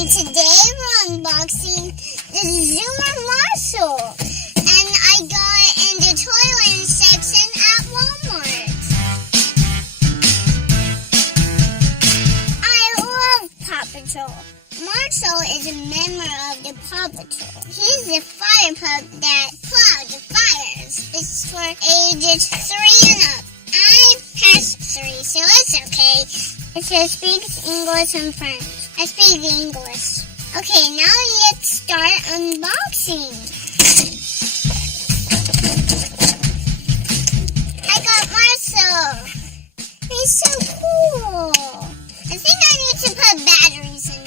And today we're unboxing the Zoomer Marshall. And I got it in the toyland section at Walmart. I love Paw Patrol. Marshall is a member of the Paw Patrol. He's the fire pup that put out the fires. It's for ages 3 and up. I passed 3, so it's okay. It says speaks English and French. I speak English. Okay, now let's start unboxing. I got Marshall. He's so cool. I think I need to put batteries in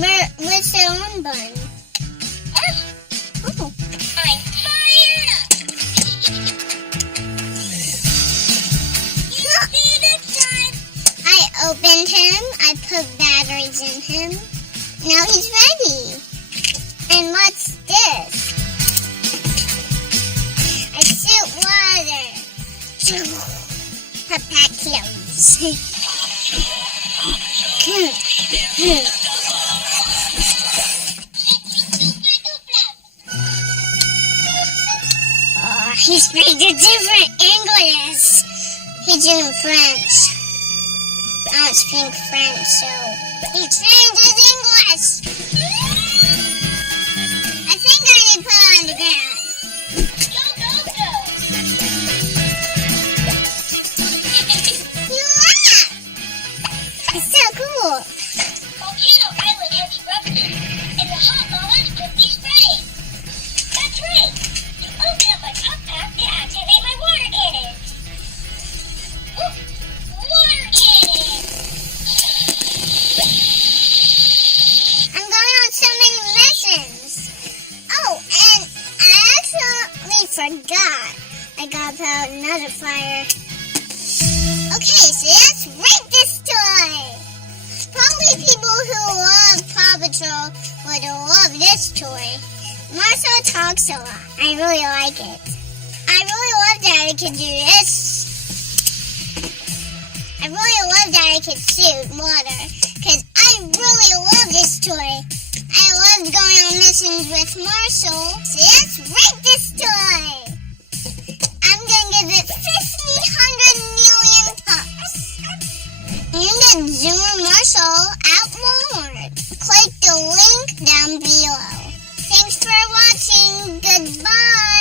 there. Where's the on button? Oh. I'm fired up. You see this time? I opened him. I put batteries in him. Now he's ready. And what's this? I shoot water. Papakios. Oh, he speaks a different English. He's in French. I don't speak French, so he changes English. I think I need to put it on the ground. Go. You laugh! It's so cool. Volcano Island has erupted, and the hot lava could be spreading. That's right. You open up my top pack to activate my water cannon. Water cannon! I'm going on so many missions. Oh, and I actually forgot. I gotta put out another fire. Okay, so let's rate this toy. Probably people who love Paw Patrol would love this toy. Marshall talks a lot. I really like it. I really love that I can do this. I really love that I can shoot water. Because I really love this toy. I loved going on missions with Marshall. So let's rate this toy. I'm going to give it 1,500 million pups. You can get Zoomer Marshall at Walmart. Click the link down below. Thanks for watching. Goodbye.